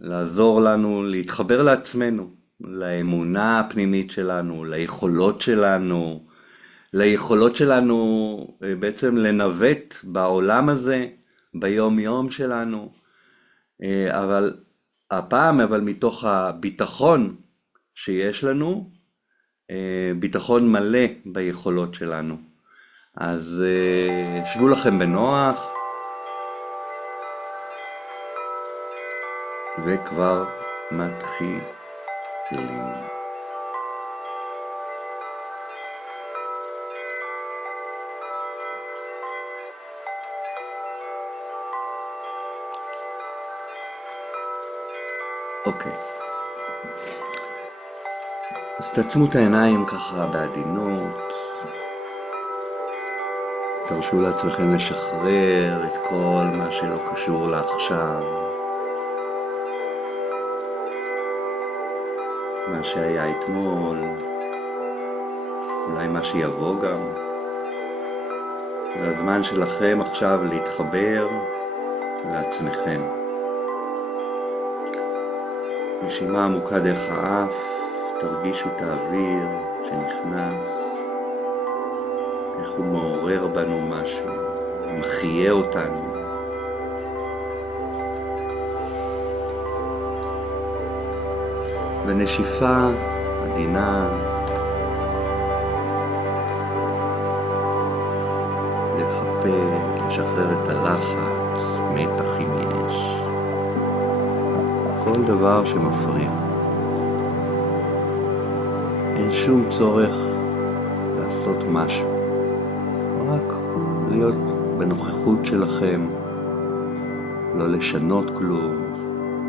לעזור לנו להתחבר לעצמנו, לאמונה הפנימית שלנו, ליכולות שלנו בעצם לנווט בעולם הזה, ביום יום שלנו, אבל הפעם מתוך הביטחון שיש לנו, ביטחון מלא ביכולות שלנו. אז שבו לכם בנוח, וכבר מתחילים. אוקיי. אז תעצמו את העיניים ככה בעדינות. תרשו לעצמכם לשחרר את כל מה שלא קשור לעכשיו. מה שהיה אתמול, אולי מה שיבוא גם. זה הזמן שלכם עכשיו להתחבר לעצמכם. נשימה עמוקה דרך האף, תרגישו את האוויר שנכנס, איך הוא מעורר בנו משהו, מחיה אותנו. ונשיפה עדינה, דרך הפה, לשחרר את הלחץ, מתח אם יש, כל דבר שמפריע. אין שום צורך לעשות משהו, רק להיות בנוכחות שלכם, לא לשנות כלום,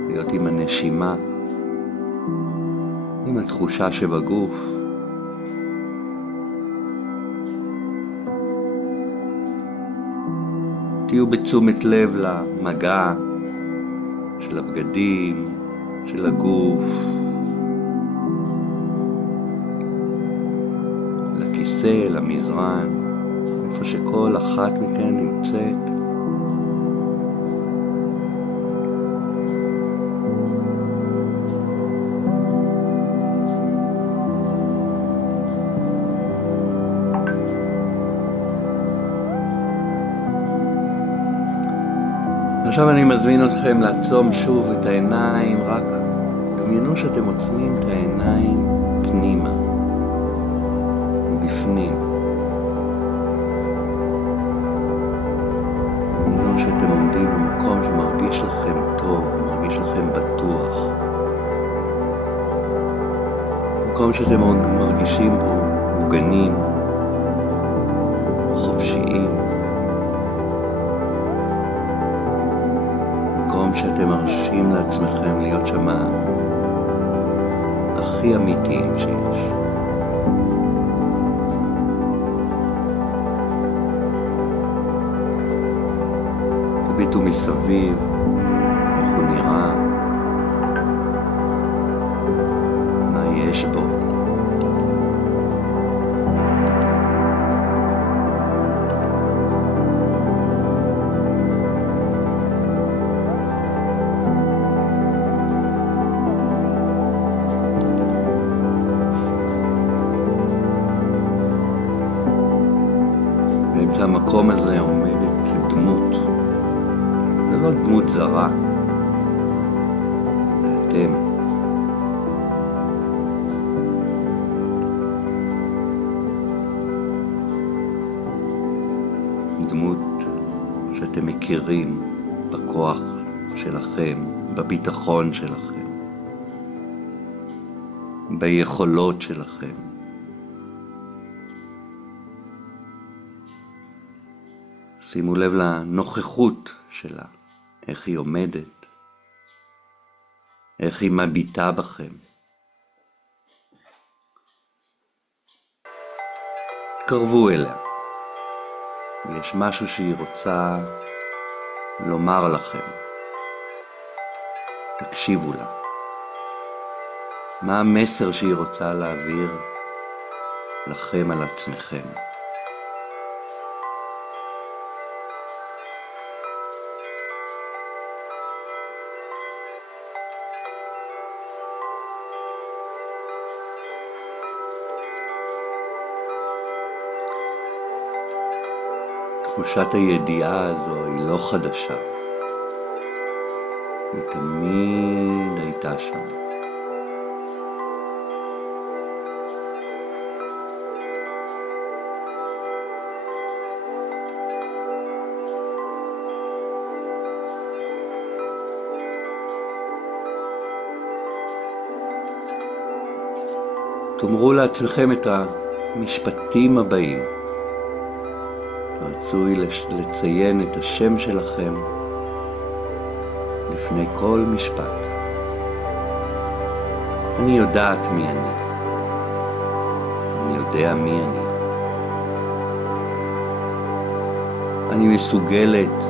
להיות עם הנשימה, עם התחושה שבגוף. תהיו בתשומת לב למגע של הבגדים, של הגוף, לכיסא, למזרן, איפה שכל אחת מכן נמצאת. עכשיו אני מזמין אתכם לעצום שוב את העיניים, רק דמיינו שאתם עוצמים את העיניים פנימה, בפנים. דמיינו שאתם עומדים במקום שמרגיש לכם טוב, מרגיש לכם בטוח. מקום שאתם מרגישים בו מוגנים, חופשיים. שאתם מרשים לעצמכם להיות שם הכי אמיתיים שיש. תביטו מסביב, איך הוא נראה, מה יש בו. המקום הזה עומדת דמות, זה לא דמות זרה, זה אתם. דמות שאתם מכירים בכוח שלכם, בביטחון שלכם, ביכולות שלכם. שימו לב לנוכחות שלה, איך היא עומדת, איך היא מביטה בכם. תקרבו אליה. יש משהו שהיא רוצה לומר לכם. תקשיבו לה. מה המסר שהיא רוצה להעביר לכם על עצמכם? תחושת הידיעה הזו היא לא חדשה. היא תמיד הייתה שם. תאמרו לעצמכם את המשפטים הבאים. רצוי לציין את השם שלכם לפני כל משפט. אני יודעת מי אני. אני יודע מי אני. אני מסוגלת,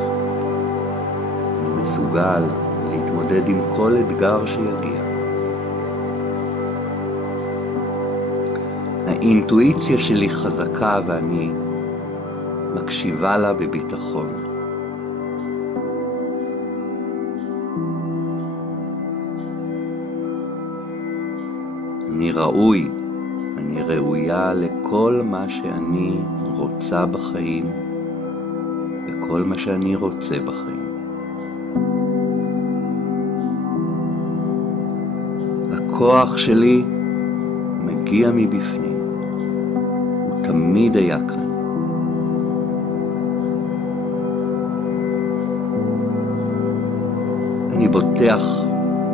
אני מסוגל להתמודד עם כל אתגר שיגיע. האינטואיציה שלי חזקה ואני מקשיבה לה בביטחון. אני ראוי, אני ראויה לכל מה שאני רוצה בחיים, לכל מה שאני רוצה בחיים. הכוח שלי מגיע מבפנים, הוא תמיד היה כאן.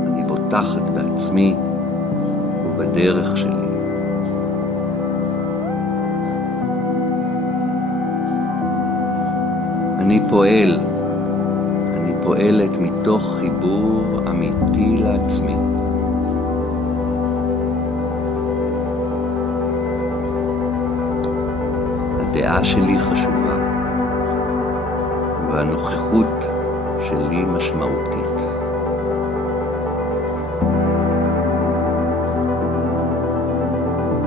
אני בוטחת בעצמי ובדרך שלי. אני פועלת מתוך חיבור אמיתי לעצמי. הדעה שלי חשובה, והנוכחות שלי משמעותית.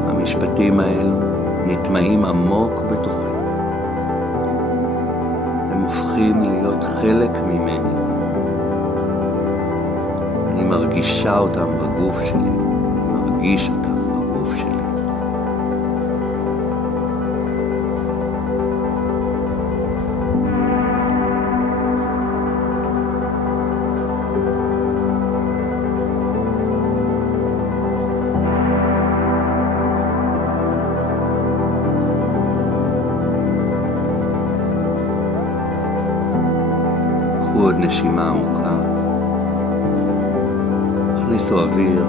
המשפטים האלו נטמעים עמוק בתוכי. הם הופכים להיות חלק ממני. אני מרגישה אותם בגוף שלי, מרגיש אותם בגוף שלי. קחו עוד נשימה עמוקה. הכניסו אוויר,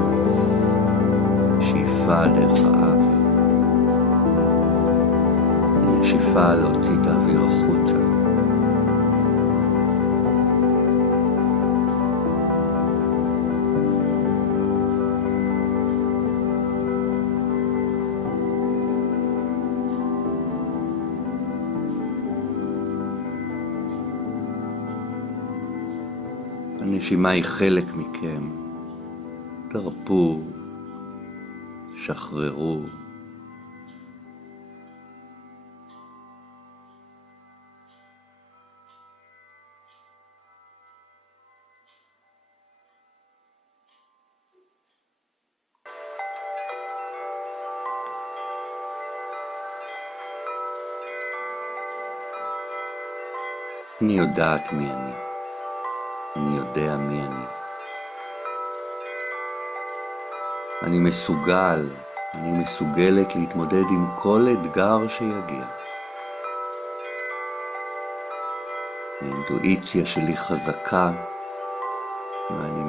שאיפה דרך האף. נשיפה להוציא את האוויר החוצה. הנשימה היא חלק מכם. תרפו, שחררו. אני יודעת מי אני. אני יודע מי אני. אני מסוגלת להתמודד עם כל אתגר שיגיע. האינטואיציה שלי חזקה, ואני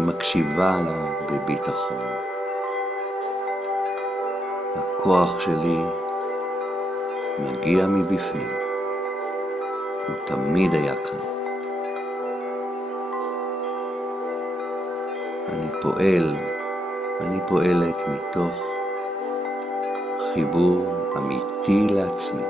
מקשיבה לה בביטחון. הכוח שלי מגיע מבפנים. הוא תמיד היה כאן. אני פועלת מתוך חיבור אמיתי לעצמי.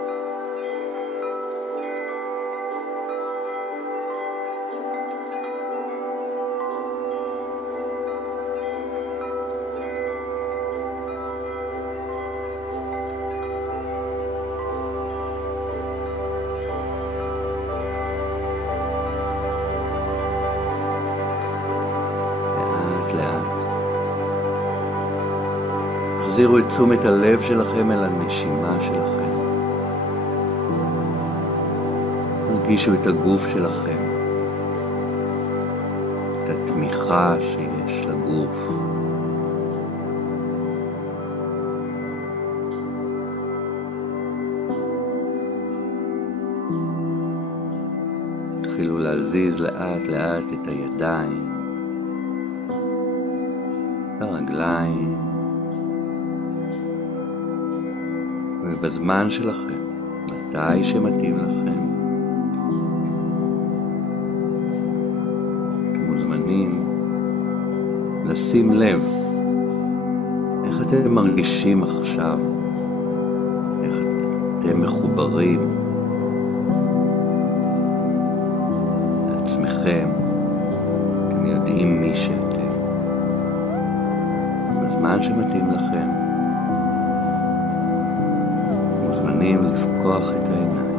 תחזירו את תשומת הלב שלכם אל הנשימה שלכם. תרגישו את הגוף שלכם, את התמיכה שיש לגוף. תתחילו להזיז לאט לאט את הידיים, את הרגליים, ובזמן שלכם, מתי שמתאים לכם, אתם מוזמנים לשים לב איך אתם מרגישים עכשיו, איך אתם מחוברים לעצמכם, אתם יודעים מי שאתם. בזמן שמתאים לכם, מוזמנים לפקוח את העיניים.